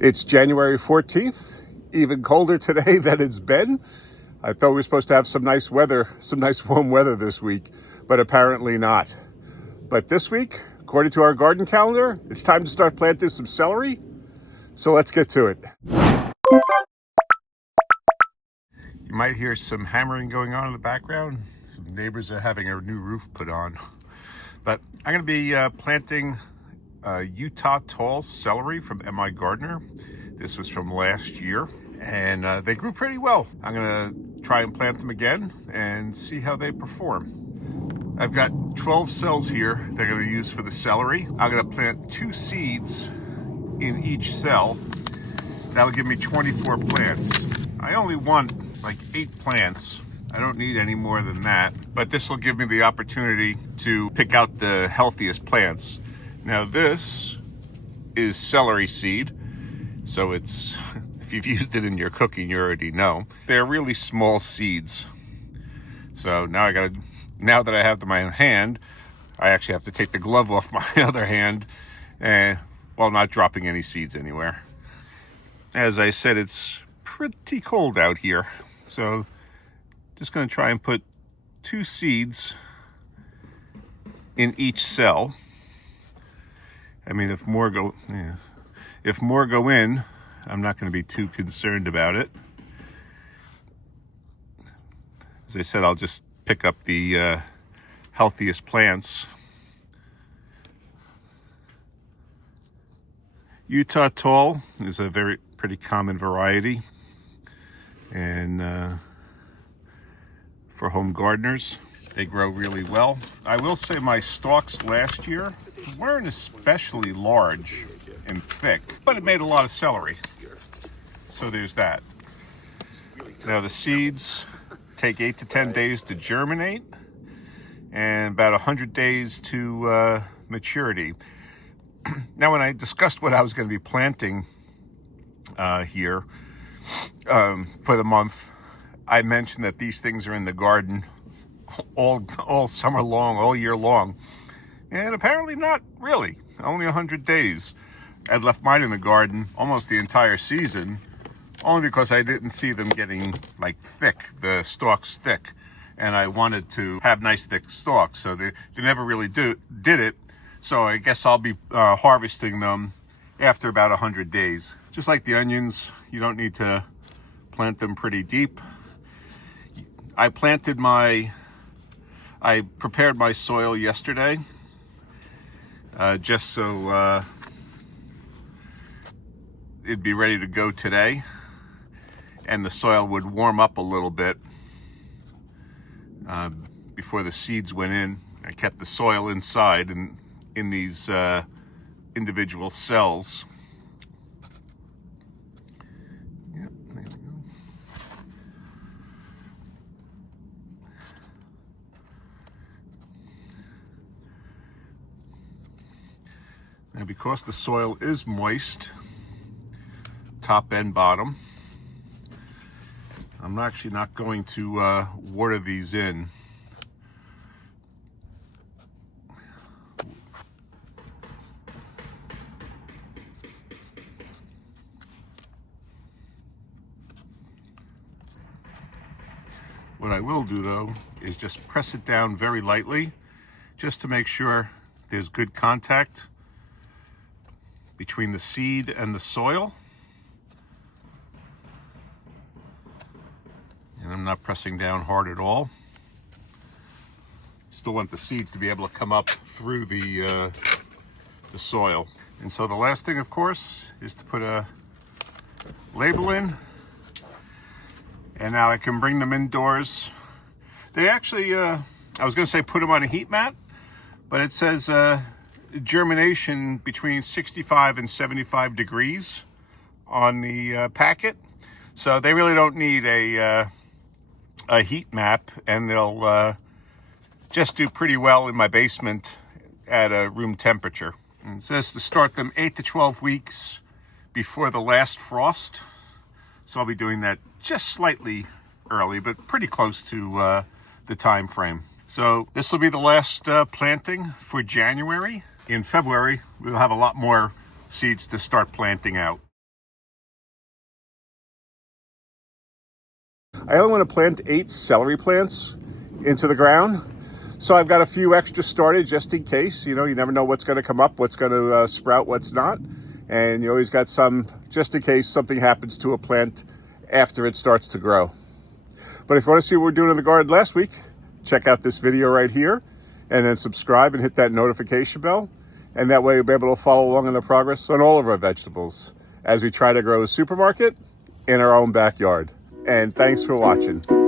It's January 14th, even colder today than it's been. I thought we were supposed to have some nice weather, some nice warm weather this week, but apparently not. But this week, according to our garden calendar, it's time to start planting some celery. So let's get to it. You might hear some hammering going on in the background. Some neighbors are having a new roof put on. But I'm going to be planting Utah tall celery from M.I. Gardener. This was from last year, and they grew pretty well. I'm going to try and plant them again and see how they perform. I've got 12 cells here that I'm going to use for the celery. I'm going to plant 2 seeds in each cell. That'll give me 24 plants. I only want like 8 plants. I don't need any more than that, but this will give me the opportunity to pick out the healthiest plants. Now this is celery seed, so it's, if you've used it in your cooking, you already know. They're really small seeds. So now now that I have them in my hand, I actually have to take the glove off my other hand while not dropping any seeds anywhere. As I said, it's pretty cold out here, so just going to try and put 2 seeds in each cell. I mean, if more go in, I'm not going to be too concerned about it. As I said, I'll just pick up the healthiest plants. Utah tall is a pretty common variety, and for home gardeners, they grow really well. I will say my stalks last year weren't especially large and thick, but it made a lot of celery. So there's that. Now the seeds take 8 to 10 days to germinate and about 100 days to maturity. Now when I discussed what I was going to be planting here for the month, I mentioned that these things are in the garden all summer long, all year long. And apparently not really, only 100 days. I'd left mine in the garden almost the entire season, only because I didn't see them getting like thick, the stalks thick. And I wanted to have nice thick stalks, so they never really did it. So I guess I'll be harvesting them after about 100 days. Just like the onions, you don't need to plant them pretty deep. I prepared my soil yesterday, just so it'd be ready to go today, and the soil would warm up a little bit before the seeds went in. I kept the soil inside and in these individual cells. Yep, there we go. Now, because the soil is moist, top and bottom, I'm actually not going to water these in. What I will do, though, is just press it down very lightly, just to make sure there's good contact between the seed and the soil. And I'm not pressing down hard at all. Still want the seeds to be able to come up through the soil. And so the last thing, of course, is to put a label in. And now I can bring them indoors. They actually, I was going to say put them on a heat mat, but it says germination between 65 and 75 degrees on the packet. So they really don't need a heat map, and they'll just do pretty well in my basement at a room temperature. And it says to start them 8 to 12 weeks before the last frost. So I'll be doing that just slightly early, but pretty close to the time frame. So this will be the last planting for January. In February, we'll have a lot more seeds to start planting out. I only want to plant 8 celery plants into the ground. So I've got a few extra started just in case. You know, you never know what's going to come up, what's going to sprout, what's not. And you always got some just in case something happens to a plant after it starts to grow. But if you want to see what we're doing in the garden last week, check out this video right here and then subscribe and hit that notification bell. And that way you'll be able to follow along in the progress on all of our vegetables as we try to grow a supermarket in our own backyard. And thanks for watching.